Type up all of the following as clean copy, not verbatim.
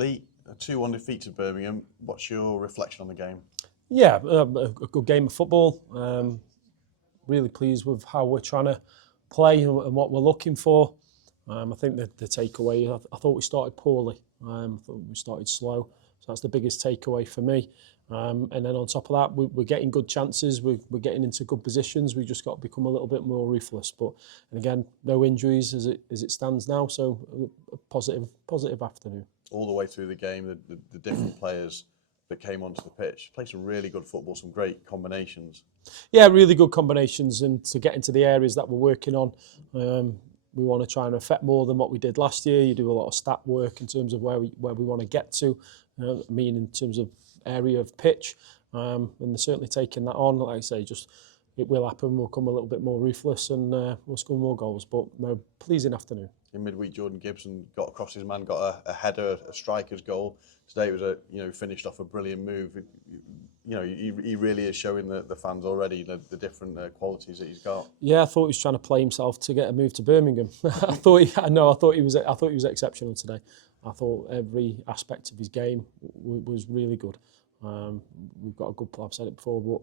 Lee, a 2-1 defeat to Birmingham. What's your reflection on the game? Yeah, a good game of football. Really pleased with how we're trying to play and what we're looking for. I think the takeaway, I thought we started poorly. I thought we started slow. So that's the biggest takeaway for me. And then on top of that, we're getting good chances. We're getting into good positions. We just got to become a little bit more ruthless. But and again, no injuries as it stands now. So a positive afternoon. All the way through the game, the different players that came onto the pitch played some really good football, some great combinations. Yeah, really good combinations, and to get into the areas that we're working on, we want to try and affect more than what we did last year. You do a lot of stat work in terms of where we want to get to. In terms of area of pitch, and they're certainly taking that on. Like I say, just it will happen. We'll come a little bit more ruthless, and we'll score more goals. But no, pleasing afternoon. In midweek, Jordan Gibson got across his man, got a header, a striker's goal. Today it was finished off a brilliant move. He really is showing the fans already the different qualities that he's got. Yeah, I thought he was trying to play himself to get a move to Birmingham. I thought he was exceptional today. I thought every aspect of his game was really good. We've got a good player. I've said it before, but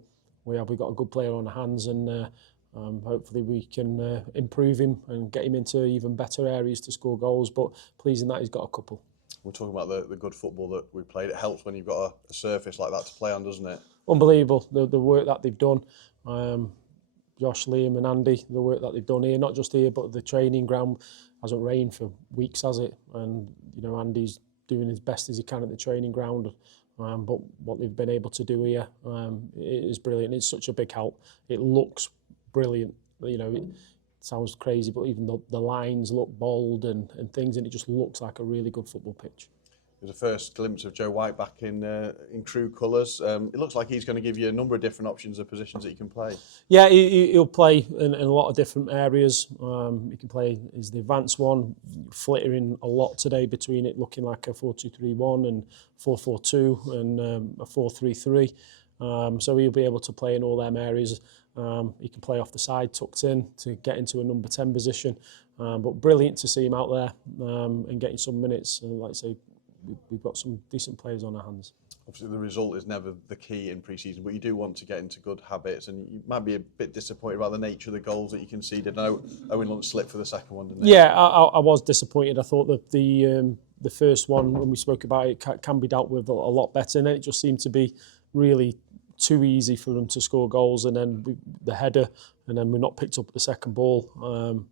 we've got a good player on our hands, and hopefully we can improve him and get him into even better areas to score goals. But pleasing that he's got a couple. We're talking about the good football that we played. It helps when you've got a surface like that to play on, doesn't it? Unbelievable, the work that they've done. Josh, Liam and Andy, the work that they've done here, not just here, but the training ground. Hasn't rained for weeks, has it? And Andy's doing as best as he can at the training ground. But what they've been able to do here is brilliant. It's such a big help. It looks brilliant. It sounds crazy, but even the lines look bold and things, and it just looks like a really good football pitch. It was the first glimpse of Joe White back in Crewe colours. It looks like he's going to give you a number of different options of positions that he can play. Yeah, he'll play in a lot of different areas. He can play as the advanced one, flittering a lot today between it looking like a 4-2-3-1 and 4-4-2 and a 4-3-3. So he'll be able to play in all them areas. He can play off the side, tucked in, to get into a number 10 position. But brilliant to see him out there and getting some minutes. Like I say, we've got some decent players on our hands. Obviously, the result is never the key in pre-season, but you do want to get into good habits, and you might be a bit disappointed about the nature of the goals that you conceded. I know Owen Lunt slipped for the second one, didn't he? Yeah, I was disappointed. I thought that the first one, when we spoke about it, can be dealt with a lot better, and then it just seemed to be really too easy for them to score goals, and then the header, and then we're not picked up the second ball.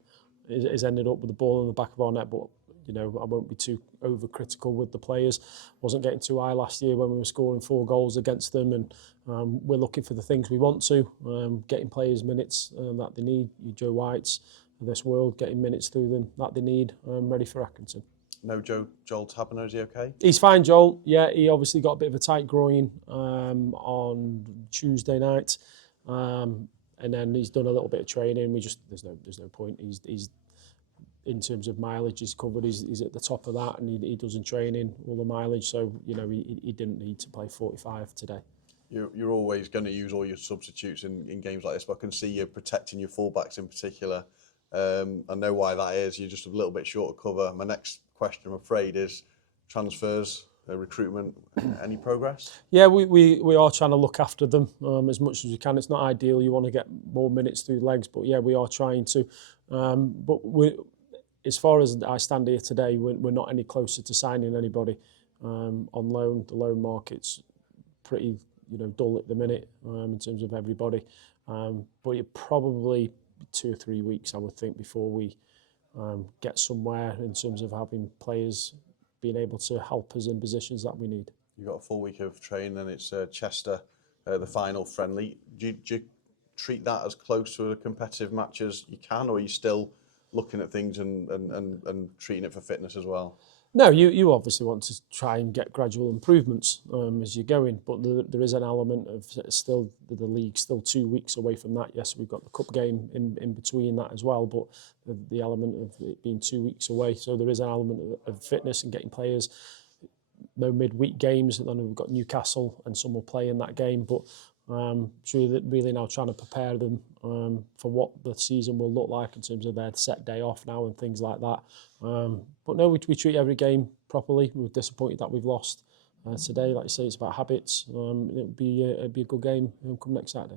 It's ended up with the ball in the back of our net, but I won't be too overcritical with the players. Wasn't getting too high last year when we were scoring 4 goals against them, and we're looking for the things we want to, getting players minutes that they need. Joe White's of this world, getting minutes through them that they need, ready for Accrington. No Joel Tabner, is he okay? He's fine, Joel. Yeah, he obviously got a bit of a tight groin on Tuesday night, and then he's done a little bit of training. There's no point. He's in terms of mileage, he's covered. He's at the top of that, and he does in training all the mileage. So he didn't need to play 45 today. You're always going to use all your substitutes in games like this, but I can see you protecting your fullbacks in particular. I know why that is. You're just a little bit short of cover. My next question, I'm afraid, is transfers, recruitment. Any progress? Yeah, we are trying to look after them as much as we can. It's not ideal. You want to get more minutes through legs, but yeah, we are trying to. But as far as I stand here today, we're not any closer to signing anybody on loan. The loan market's pretty dull at the minute in terms of everybody. But it probably 2 or 3 weeks, I would think, before we get somewhere in terms of having players being able to help us in positions that we need. You've got a full week of training, and it's Chester, the final friendly. Do you treat that as close to a competitive match as you can, or are you still looking at things and treating it for fitness as well? No, you obviously want to try and get gradual improvements as you're going, but there is an element of still the league's still 2 weeks away from that. Yes, we've got the cup game in between that as well, but the element of it being 2 weeks away, so there is an element of fitness and getting players. No midweek games, and then we've got Newcastle, and some will play in that game, but really now trying to prepare them for what the season will look like in terms of their set day off now and things like that. But no, we treat every game properly. We're disappointed that we've lost today. Like I say, it's about habits. It'll be a good game come next Saturday.